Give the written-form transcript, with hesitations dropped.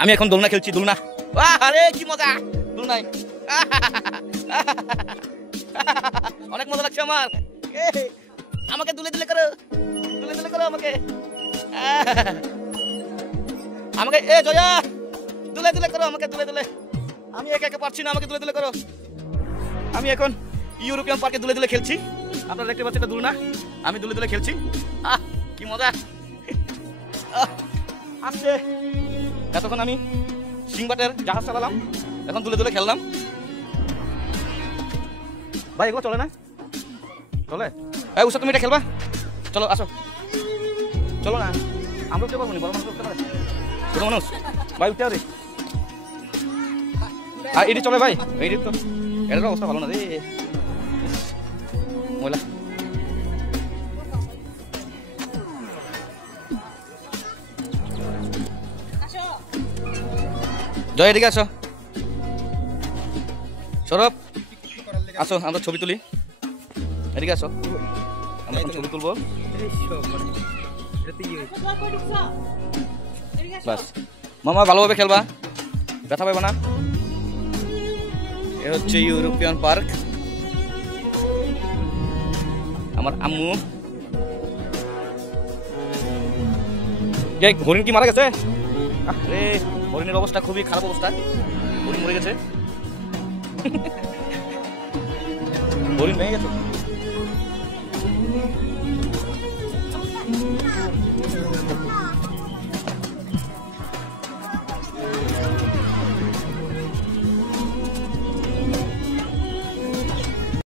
আমি এখন দোলনা খেলছি, দোলনা। আরে কি মজা দোলনায়, অনেক মজা লাগছে আমার। আমাকে দুলে দুলে করো, দুলে দুলে করো আমাকে, আমাকে। এ জয়া, দুলে দুলে করো আমাকে, দুলে দুলে। আমি একা একা পারছি না, আমাকে দুলে দুলে করো। আমি এখন ইউরোপিয়ান পার্কে দুলে দুলে খেলছি। আপনারা দেখতে পাচ্ছেন এটা দোলনা, আমি দুলে দুলে খেলছি। কি মজা আসছে। এতক্ষণ আমি সিংবাটের জাহাজ চালালাম, এখন দুলে দুলে খেললাম। ভাই এগুলো চলে না? চলে? এই উষা তুমি এটা খেলবা? চলো আসো, চলো না। আমরা উঠতে পারবো না, বড় মানুষ উঠতে পারে, ছোট মানুষ। ভাই উঠতে হবে। আর এটি চলে ভাই, এইটি তো এটার অবস্থা ভালো না রে, ময়লা। জয় এদিকে আসো, সৌরভ আসো, আমরা ছবি তুলি। এদিকে আসো, আমরা এখন ছবি তুলবো। বাস মামা ভালোভাবে খেলবা, ব্যথা পাবে না। এ হচ্ছে ইউরোপিয়ান পার্ক। আমার আম্মু। হরিণ কি মারা গেছে? আরে হরিণের অবস্থা খুবই খারাপ অবস্থা, হরিণ মরে গেছে, হরিণ ভেঙে গেছে।